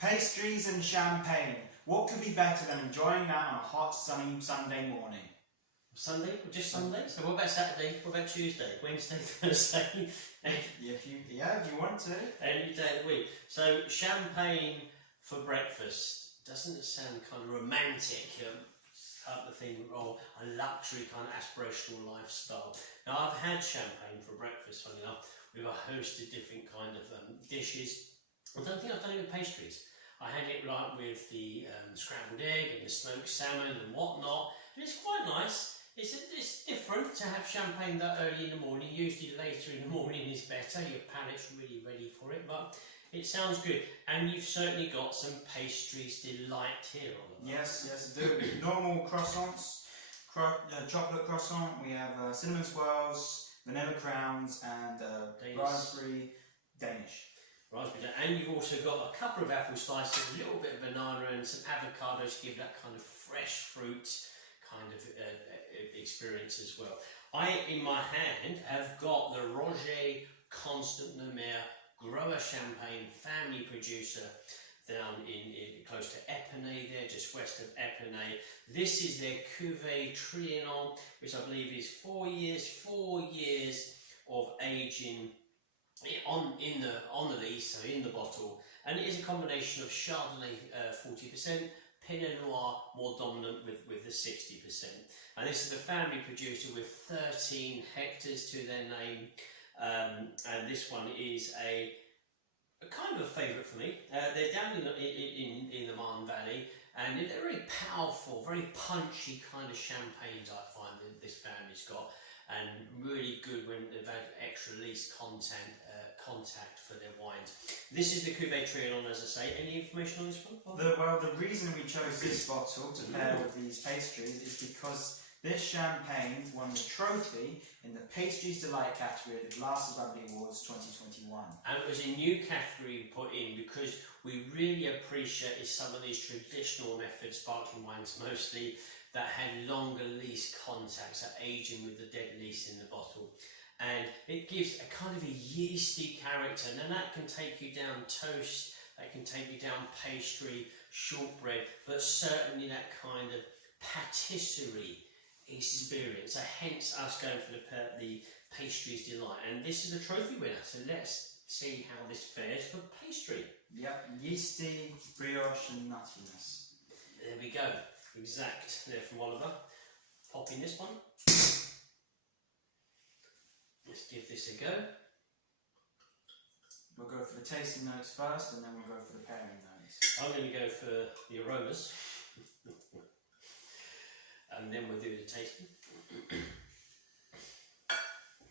Pastries and champagne. What could be better than enjoying that on a hot, sunny Sunday morning? Sunday? Just Sunday? So what about Saturday? What about Tuesday? Wednesday, Thursday? If you want to. Any day of the week. So champagne for breakfast, doesn't it sound kind of romantic? Type of thing, or a luxury kind of aspirational lifestyle. Now I've had champagne for breakfast, funny enough, with a host of different kind of dishes. I don't think I've done it with pastries. I had it like with the scrambled egg and the smoked salmon and whatnot, and it's quite nice. It's different to have champagne that early in the morning. Usually later in the morning is better. Your palate's really ready for it, but it sounds good. And you've certainly got some Pastries Delight here on the Yes, I do. Normal croissants, chocolate croissant. We have cinnamon swirls, vanilla crowns, and raspberry Danish. Raspberry, and you've also got a couple of apple slices, a little bit of banana, and some avocados to give that kind of fresh fruit kind of experience as well. In my hand, have got the Roger-Constant Lemaire grower champagne, family producer, down in close to Epernay there, just west of Epernay. This is their Cuvée Trianon, which I believe is 4 years of aging on the lees, so in the bottle, and it is a combination of Chardonnay 40%, Pinot Noir more dominant with the 60%. And this is the family producer with 13 hectares to their name, and this one is a kind of a favourite for me. They're down in the Marne Valley, and they're very powerful, very punchy kind of champagnes I find that this family's got, and really good when they've had extra least contact for their wines. This is the Cuvée Trianon, as I say. Any information on this one? The reason we chose this bottle to pair with these pastries is because this champagne won the trophy in the Pastries Delight category at the Glass of Bubbly Awards 2021. And it was a new category put in because we really appreciate some of these traditional methods, sparkling wines mostly, that had longer lees contacts, are aging with the dead lees in the bottle. And it gives a kind of a yeasty character, and then that can take you down toast, that can take you down pastry, shortbread, but certainly that kind of patisserie experience. So hence us going for the Pastries Delight. And this is a trophy winner, so let's see how this fares for pastry. Yep, yeasty, brioche and nuttiness. There we go, exact there from Oliver. Pop in this one. Let's give this a go. We'll go for the tasting notes first, and then we'll go for the pairing notes. I'm going to go for the aromas, and then we'll do the tasting.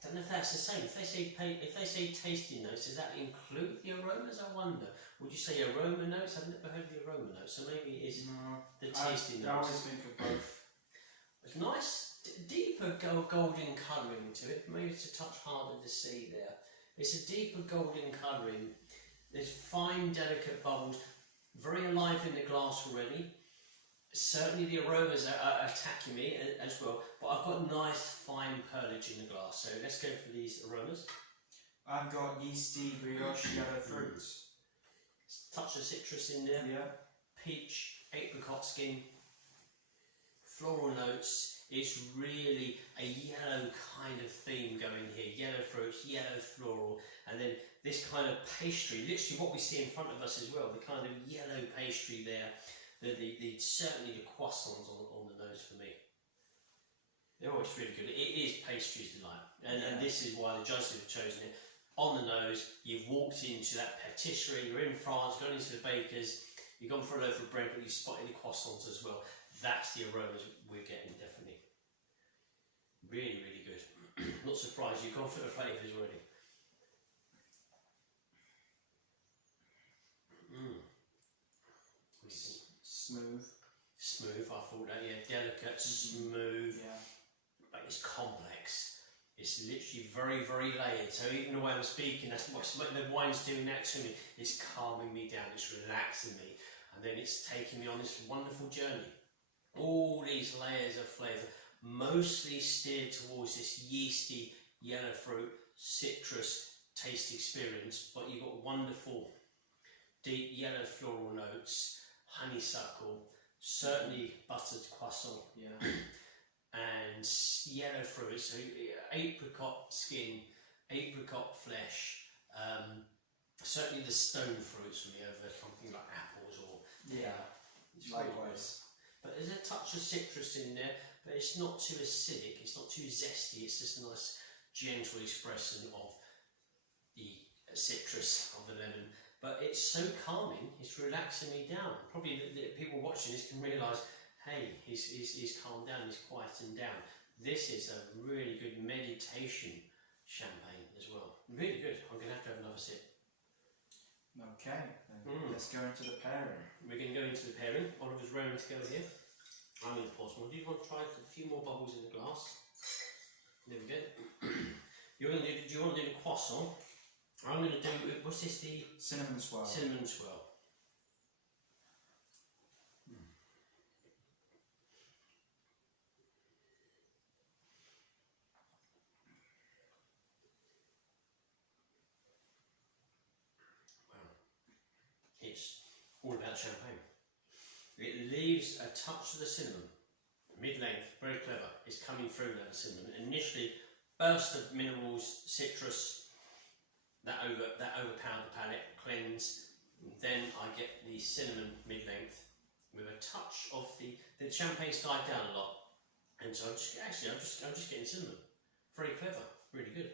Don't know if that's the same. If they say tasting notes, does that include the aromas? I wonder. Would you say aroma notes? I've never heard the aroma notes, so maybe it is the tasting notes. I always think of both. It's nice. Deeper golden colouring to it. Maybe it's a touch harder to see there. It's a deeper golden colouring. There's fine, delicate bubbles, very alive in the glass already. Certainly the aromas are attacking me as well, but I've got nice fine pearlage in the glass. So let's go for these aromas. I've got yeasty, brioche, yellow fruits. Touch of citrus in there. Yeah. Peach, apricot skin, floral notes. It's really a yellow kind of theme going here. Yellow fruits, yellow floral, and then this kind of pastry, literally what we see in front of us as well, the kind of yellow pastry there, certainly the croissants on the nose for me. They're always really good. It is Pastries Delight, and this is why the judges have chosen it. On the nose, you've walked into that patisserie, you're in France, gone into the baker's, you've gone for a loaf of bread, but you've spotted the croissants as well. That's the aromas we're getting, definitely. Really, really good. Not surprised, you've gone for the flavours already. Smooth. Smooth, I thought that, yeah. Delicate, smooth, yeah. But it's complex. It's literally very, very layered. So even the way I'm speaking, that's what the wine's doing that to me. It's calming me down, it's relaxing me. And then it's taking me on this wonderful journey. All these layers of flavour, mostly steered towards this yeasty, yellow fruit, citrus taste experience, but you've got wonderful, deep yellow floral notes. oats, honeysuckle, certainly buttered croissant, Yeah. and yellow fruit, so apricot skin, apricot flesh, certainly the stone fruits from the over something like apples or it's really Likewise. good. But there's a touch of citrus in there, but it's not too acidic, it's not too zesty, it's just a nice gentle expression of the citrus of the lemon. But it's so calming, it's relaxing me down. Probably the people watching this can realise, hey, he's calmed down, he's quietened down. This is a really good meditation champagne as well. Really good. I'm going to have another sip. Okay, then let's go into the pairing. We're going to go into the pairing. Oliver's raring to go here. I'm going to pour some more. Do you want to try a few more bubbles in the glass? There we go. Do you want to do the croissant? I'm going to do, what's this, the cinnamon swirl. Cinnamon swirl. Wow. It's all about champagne. It leaves a touch of the cinnamon, mid-length, very clever. It's coming through now, the cinnamon. Initially, burst of minerals, citrus, that overpower the palate, cleanse. Then I get the cinnamon mid-length with a touch of the champagne's died down a lot, and so I'm just getting cinnamon. Very clever, really good.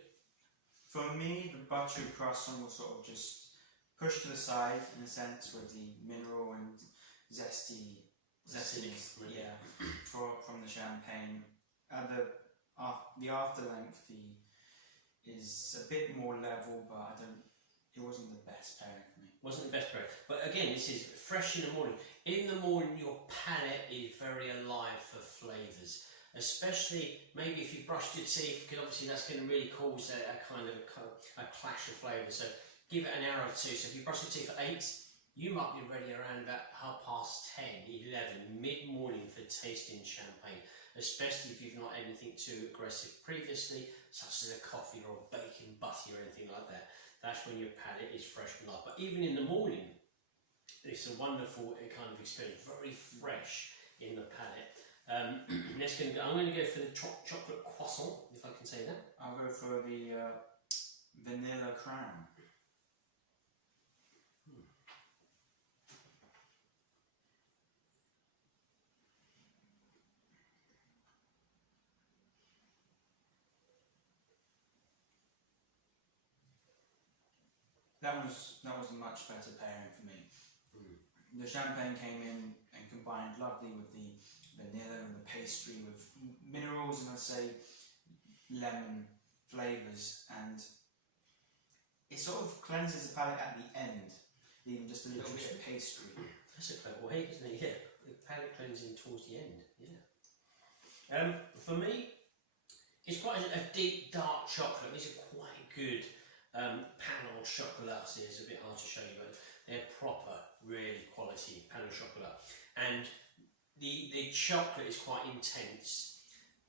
For me, the buttery croissant will sort of just push to the side in a sense with the mineral and zestiness, really. yeah, from the champagne. The after length is a bit more level, but it wasn't the best pairing for me. Wasn't the best pairing, but again, this is fresh in the morning. In the morning, your palate is very alive for flavours, especially maybe if you brushed your teeth, because obviously that's going to really cause a kind of a clash of flavours. So give it an hour or two. So if you brush your teeth at 8, you might be ready around about 10:30, 11, mid-morning for tasting champagne, especially if you've not had anything too aggressive previously, such as a coffee or a bacon butty or anything like that. That's when your palate is fresh and light. But even in the morning, it's a wonderful kind of experience, very fresh in the palate. I'm going to go for the chocolate croissant, if I can say that. I'll go for the vanilla crown. That was a much better pairing for me. The champagne came in and combined lovely with the vanilla and the pastry with minerals and I'd say lemon flavours, and it sort of cleanses the palate at the end, leaving just a little bit of pastry. That's a clever way, isn't it? Yeah, the palate cleansing towards the end. Yeah. For me, it's quite a deep dark chocolate. These are quite good. Pain au chocolat, so it's a bit hard to show you, but they're proper, really quality pain au chocolat. And the chocolate is quite intense.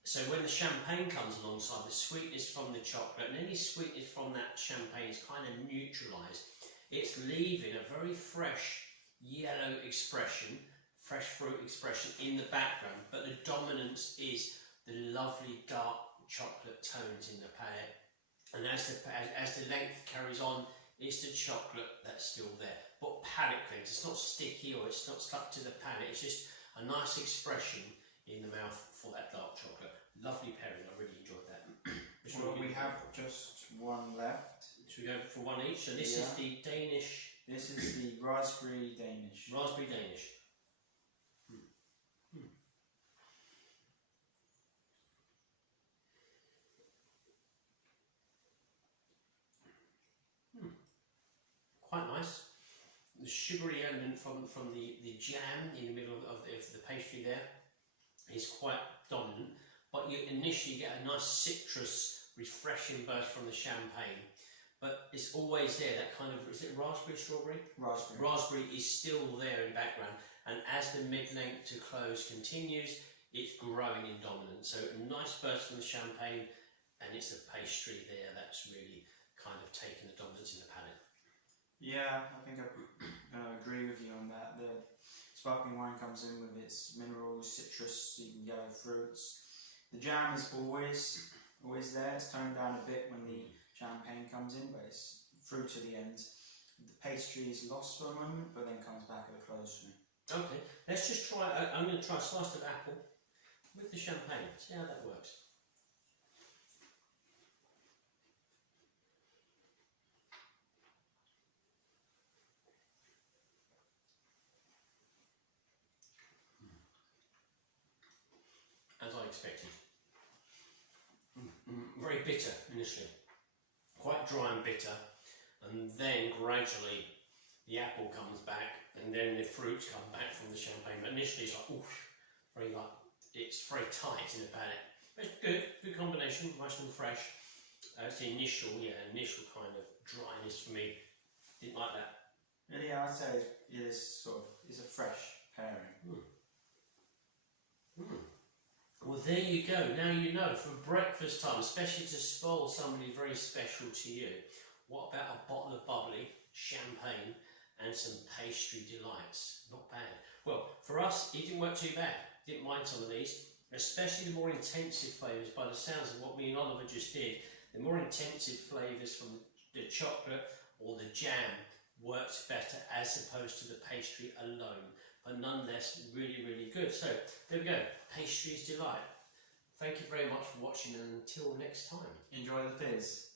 So when the champagne comes alongside, the sweetness from the chocolate and any sweetness from that champagne is kind of neutralised. It's leaving a very fresh yellow expression, fresh fruit expression in the background, but the dominance is the lovely dark chocolate tones in the palate. And as the length carries on, it's the chocolate that's still there. But palate cleanse, it's not sticky or it's not stuck to the palate, it's just a nice expression in the mouth for that dark chocolate. Lovely pairing, I really enjoyed that. Well, we have just one left. Should we go for one each? So this is the Danish. This is the raspberry Danish. Raspberry Danish. Quite nice. The sugary element from the jam in the middle of the pastry there is quite dominant, but you initially get a nice citrus, refreshing burst from the champagne, but it's always there, that kind of, is it raspberry, strawberry? Raspberry. Raspberry is still there in the background, and as the mid-length to close continues, it's growing in dominance. So a nice burst from the champagne, and it's the pastry there that's really kind of taken the dominance in the palate. Yeah, I think I'm going to agree with you on that. The Sparkling wine comes in with its minerals, citrus, even yellow fruits. The jam is always there. It's toned down a bit when the champagne comes in, but it's through to the end. The pastry is lost for a moment, but then comes back at the close for me. Okay, let's just try. I'm going to try a slice of apple with the champagne. See how that works. As I expected. Very bitter initially, quite dry and bitter, and then gradually the apple comes back, and then the fruits come back from the champagne. But initially it's like, oof, it's very tight in the palate. But it's good combination, nice and fresh. It's the initial kind of dryness for me. Didn't like that. Yeah, I'd say it's a fresh pairing. Well, there you go. Now you know, for breakfast time, especially to spoil somebody very special to you, what about a bottle of bubbly, champagne, and some pastry delights? Not bad. Well, for us, it didn't work too bad. Didn't mind some of these, especially the more intensive flavours. By the sounds of what me and Oliver just did, the more intensive flavours from the chocolate or the jam worked better as opposed to the pastry alone. But nonetheless, really, really good. So, there we go. Pastries Delight. Thank you very much for watching, and until next time. Enjoy the fizz.